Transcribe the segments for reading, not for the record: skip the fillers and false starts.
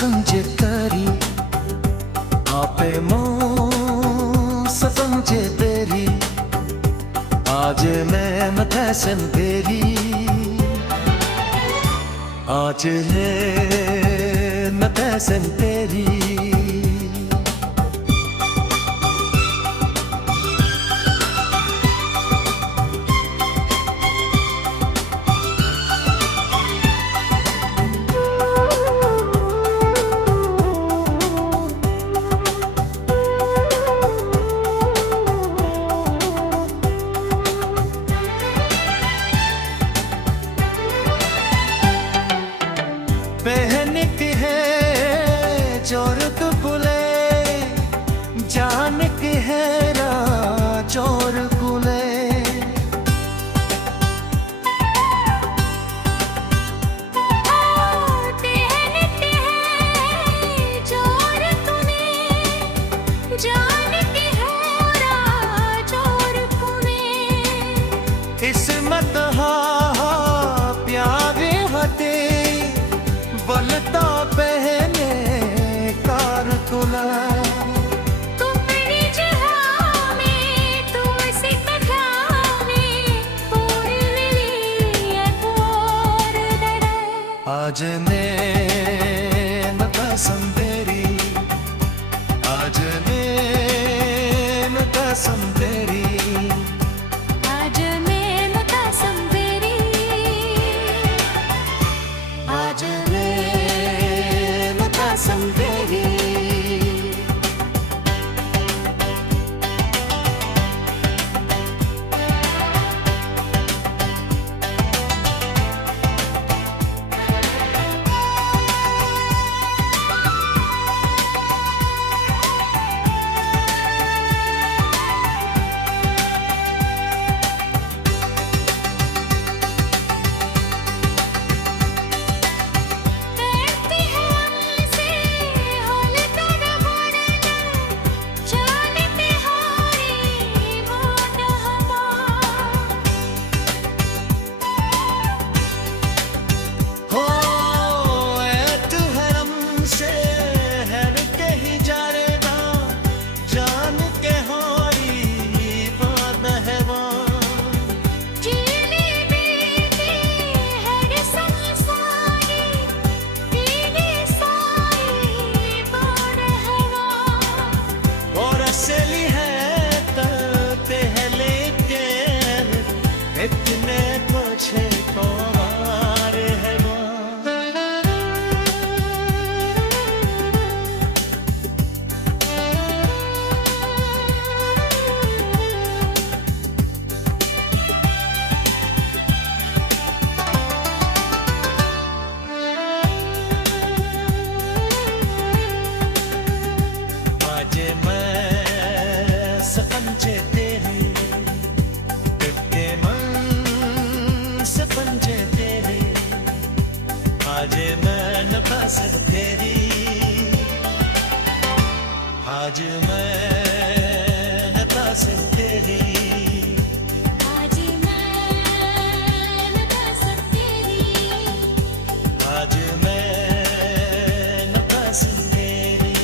कंजे करी आपे मो सतंजे तेरी आज मैं मथैसन तेरी आज है मथैसन तेरी पहनिक है चोर कुले जानक है रा चोर कुले इसमत हा प्यारे हते बलता पहने कार तुला आज ने कसम तेरी आज ने कसम तेरी आज मैं कसम तेरी आज ने कसम तेरी इतने पूछे कौन है वो आज मैं सपंचे तेरे पंजे तेरे आज मैं नफस तेरी आज मैं नफस तेरी आज मैं कसम तेरी आज मैं नफस तेरी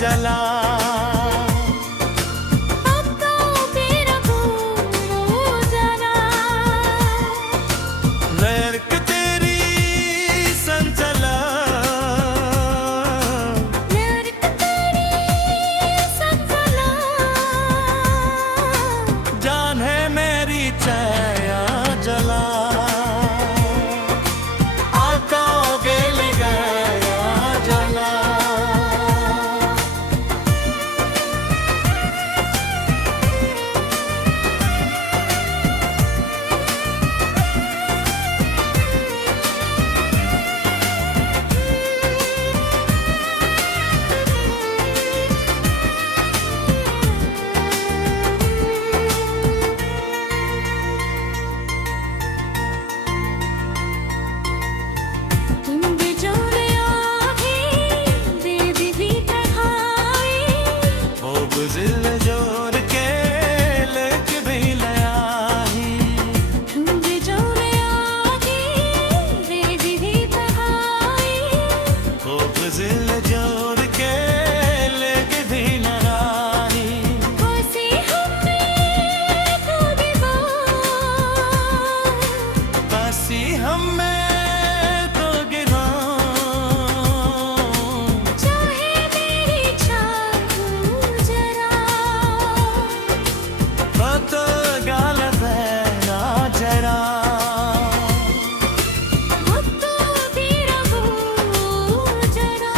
जला अब तो तेरा भूल जाना नर्क तेरी संचला नर्क तेरी संचला जान है मेरी छाया जला आका गेल गया जला तुम भी जो आगे बेबी भी कहाई वो बुज़िल जोर के लेके भी लयाही तुम भी जो आगे बेबी भी कहाई वो बुज़िल जोर के लेके भी लयाही कोसी हमें तो दीवार बसी हमें तो गिरा चाहे मेरी चाहू जरा पतो गाल ना जरा अब तो तेरा भूल जरा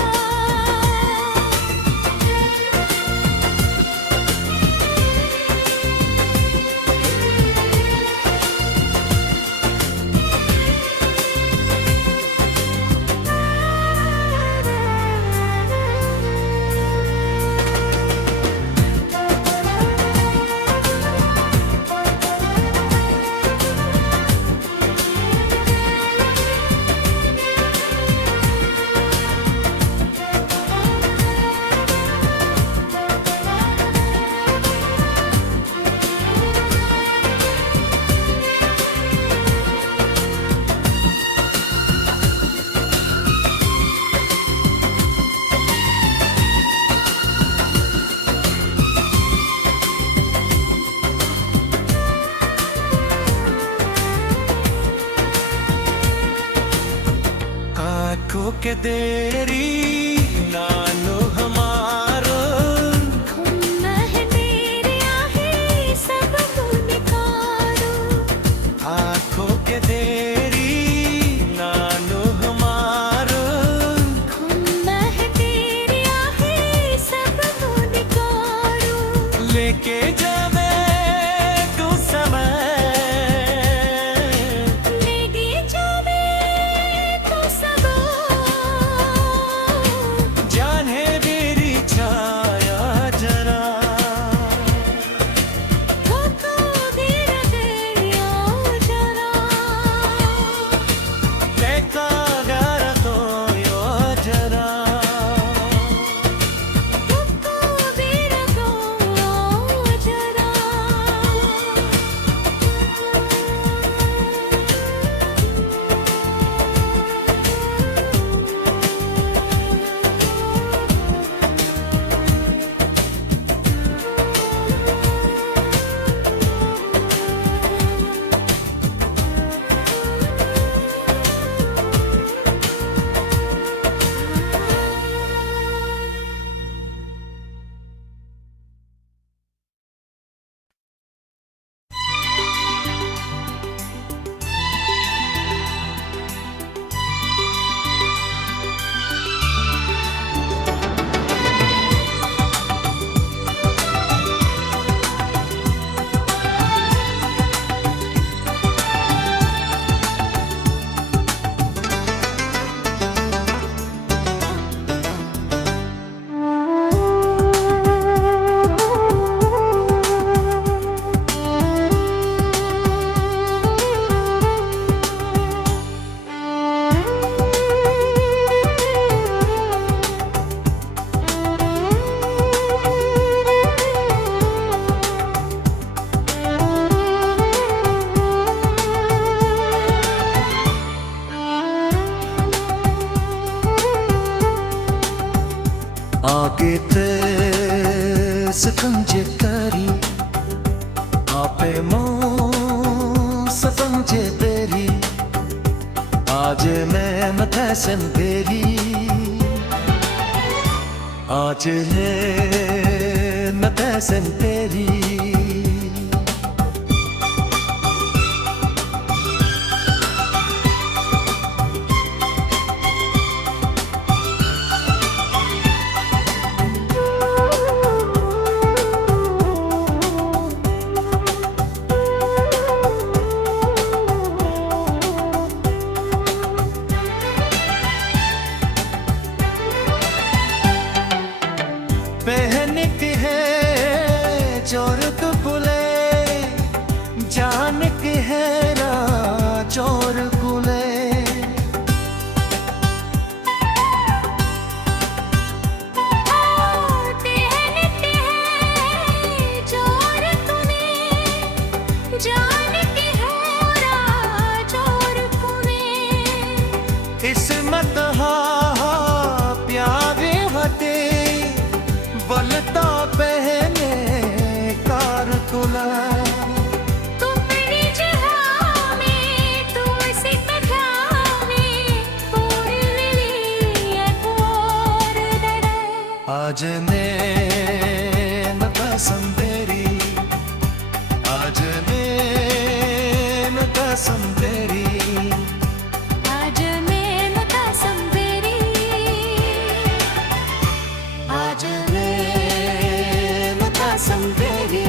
आँखों के देरी नानो हमारो है तेरी आहें सब निकालो आँखों के देरी नानो हमारो है तेरी आहें सब निकालो लेके जावे तू समय लेगी जावे तो सबो जान है मेरी छाया जरा धोखा गिर गया जरा देखा गर तो यो जरा धोखा गिर गया जरा ते सितंजे करी आपे मो सतंजे तेरी आज मैं मथैसन तेरी आज है मथैसन तेरी पहनती है चोर कुले जान की है चोर कुले इसमत प्यारे हटे बोलता पहने कार तुला आज ने कसम तेरी आज ने कसम तेरी आज मैं कसम तेरी आज ने कसम तेरी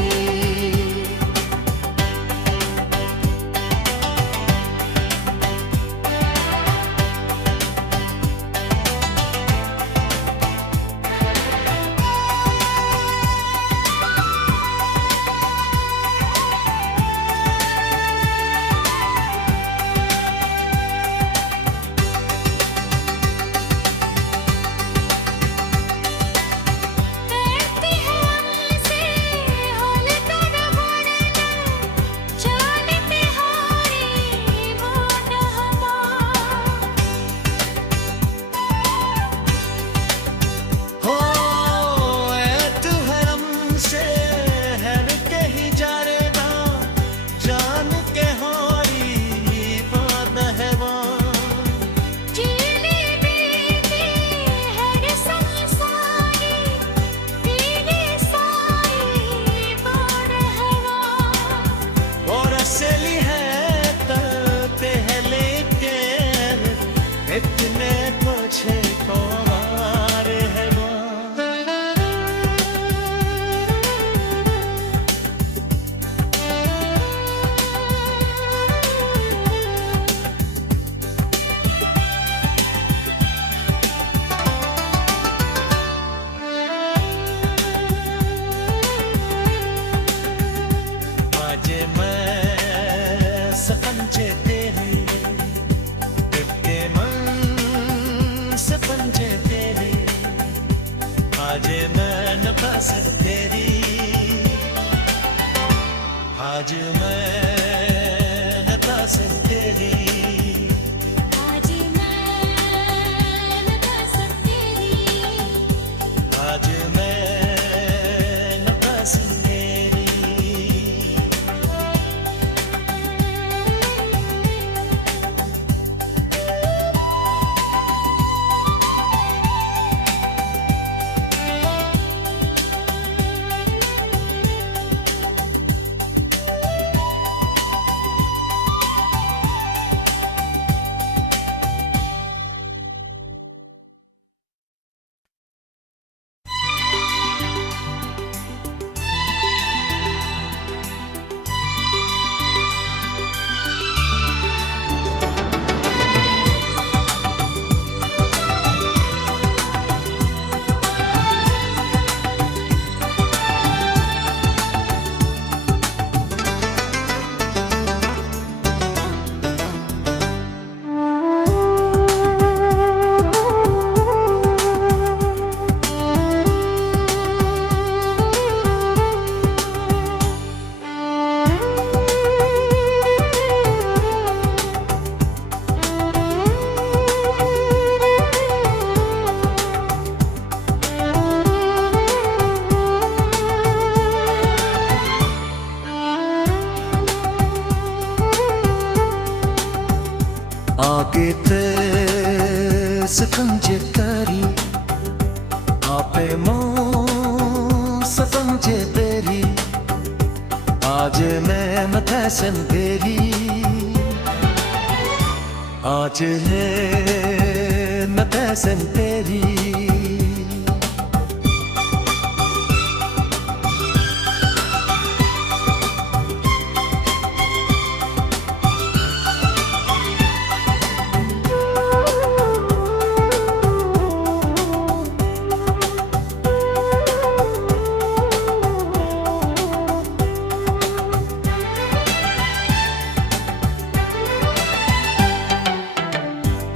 इतने पूछे कौन है वो आज मैं सपंचे तेरी पंजे तेरी आज मैं नफस तेरी आज मैं नफस तेरी आज मैं कसम तेरी आज मैं नफस तेरी Agite sıkınca kari Ape mo sıkınca teri आज मैं मथैसन तेरी आज है मथैसन तेरी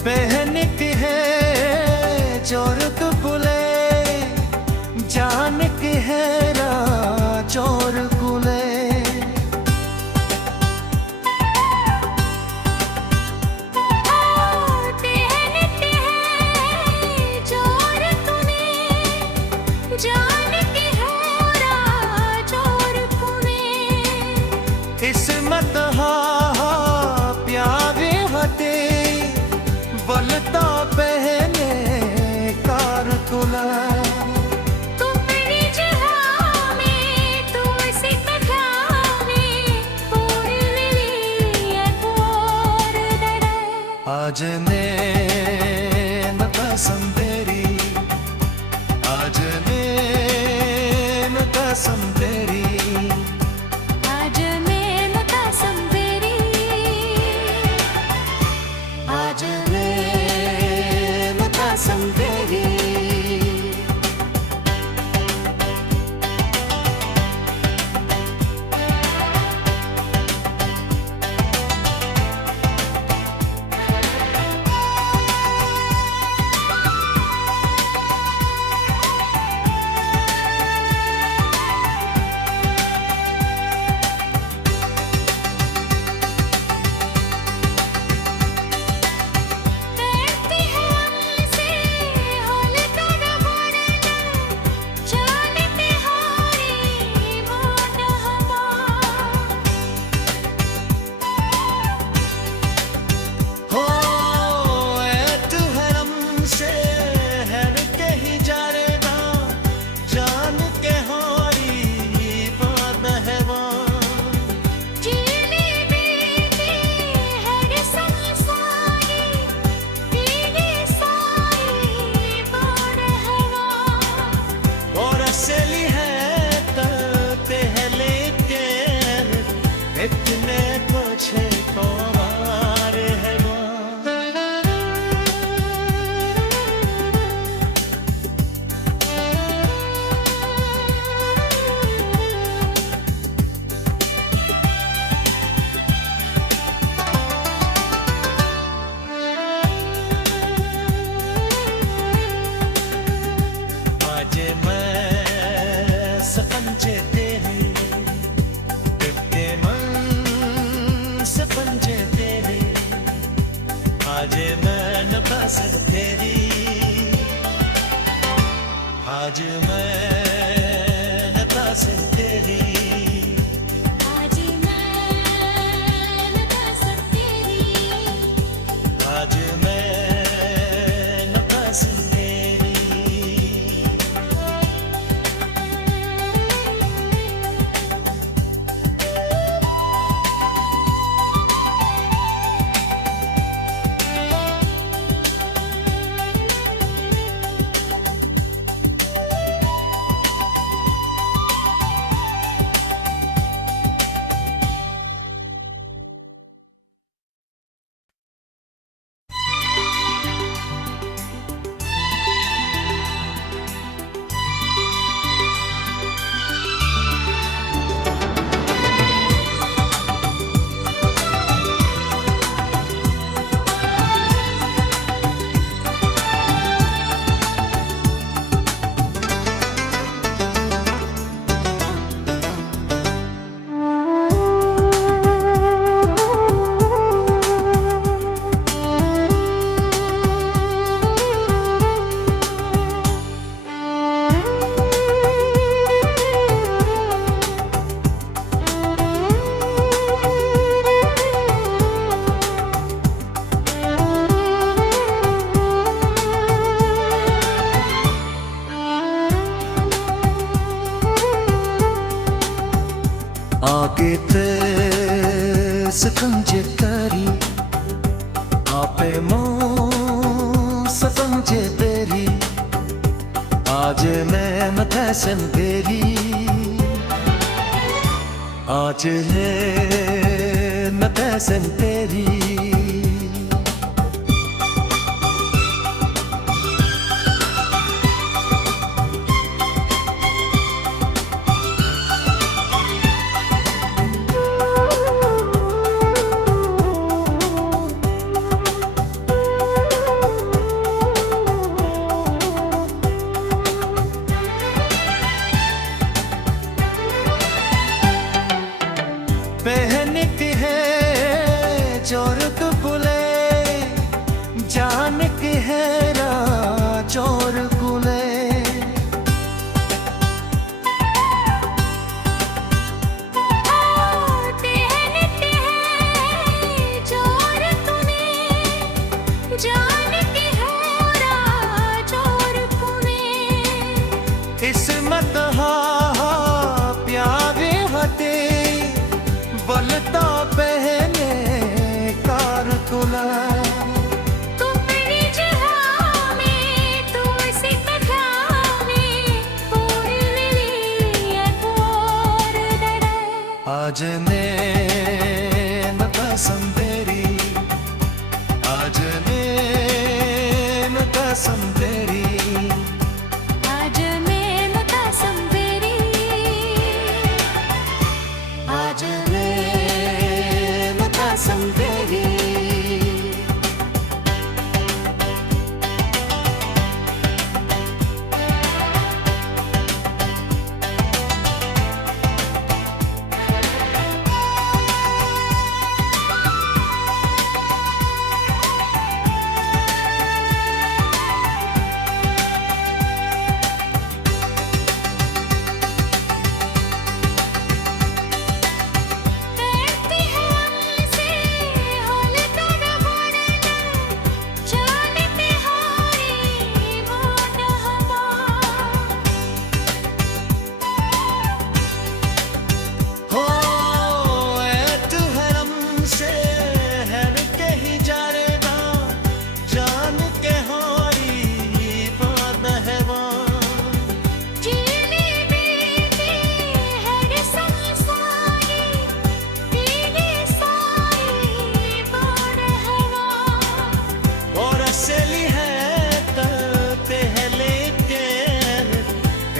पहन के है चोर कुले जान के है चोर कुले किस्मत हा प्यारे हटे बलता पहने कार तुला आज मैं कसम तेरी आज मैं कसम तेरी आज मैं कसम तेरी आज मैं कसम तेरी इतने कुछ कुमार है वो आज मैं सपंचे तेरी सपंजे तेरे आज मैं न बस तेरी आज मैं न बस तेरी आज मैं कसम तेरी आज मैं न बस तेरी आगे ते सकंजे करी आपे मो सकंजे तेरी आज मैं मथैसन तेरी आज है मथैसन तेरी पहनती है चोर कुले जान की है चोर कुले किस्मत प्यारे हटे बलता पहने कार तुला आज ने कसम तेरी आज ने कसम तेरी आज मैं कसम तेरी आज ने कसम तेरी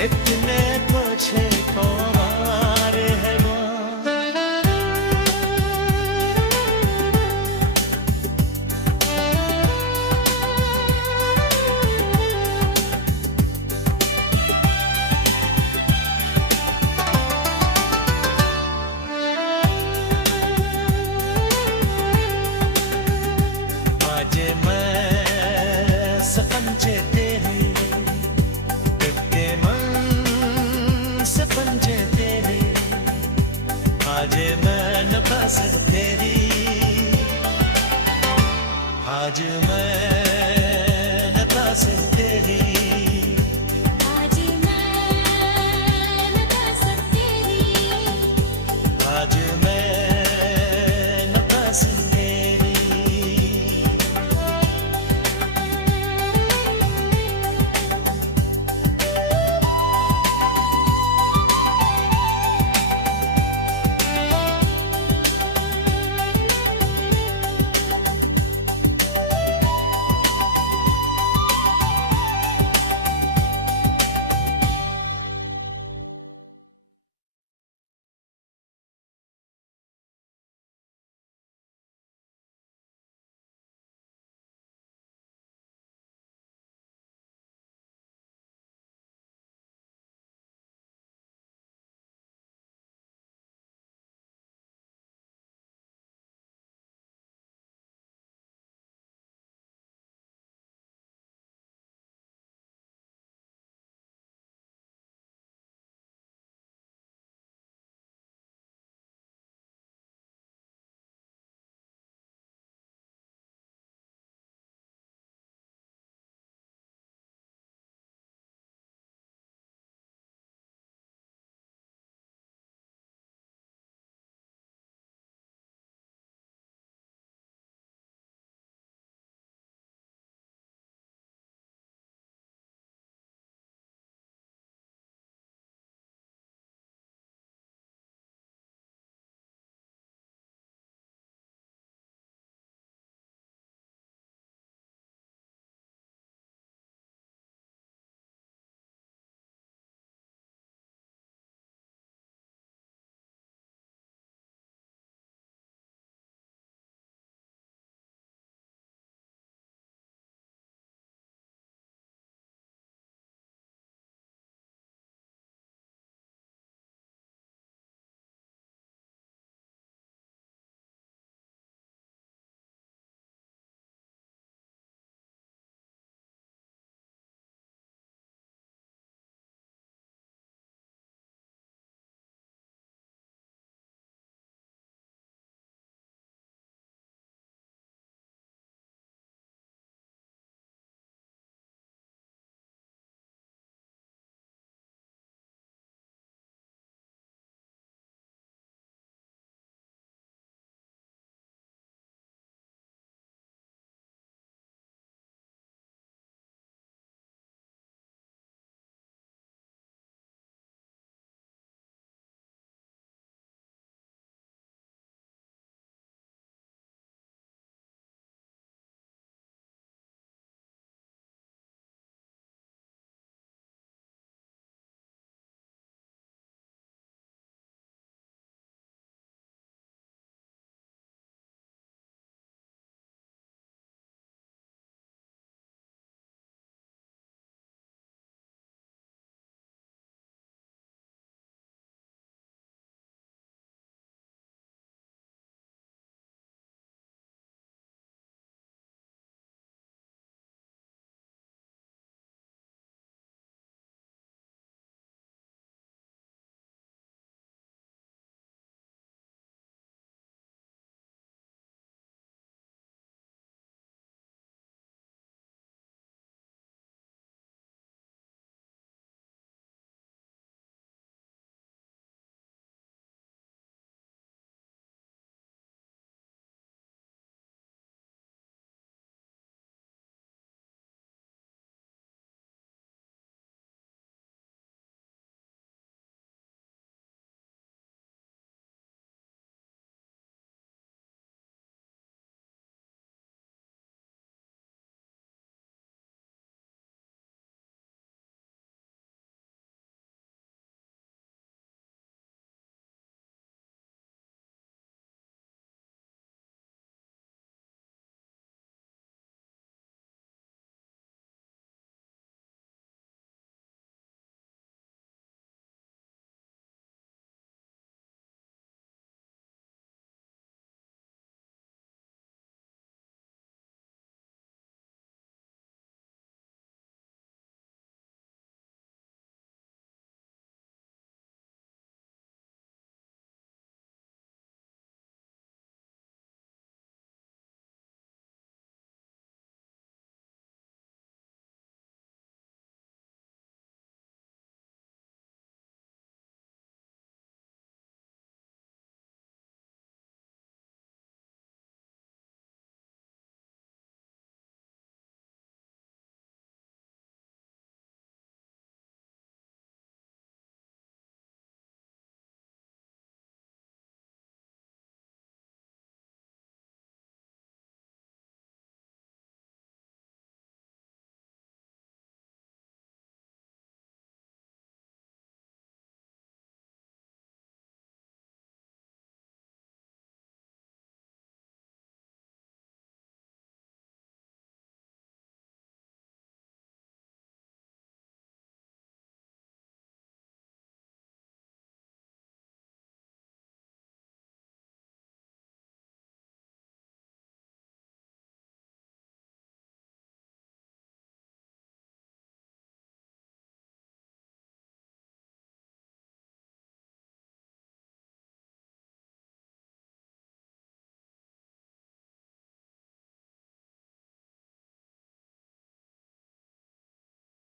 इतने पूछे कौन है वो आज मैं सकंजे तेरी पंजे तेरे आज मैं बस तेरी आज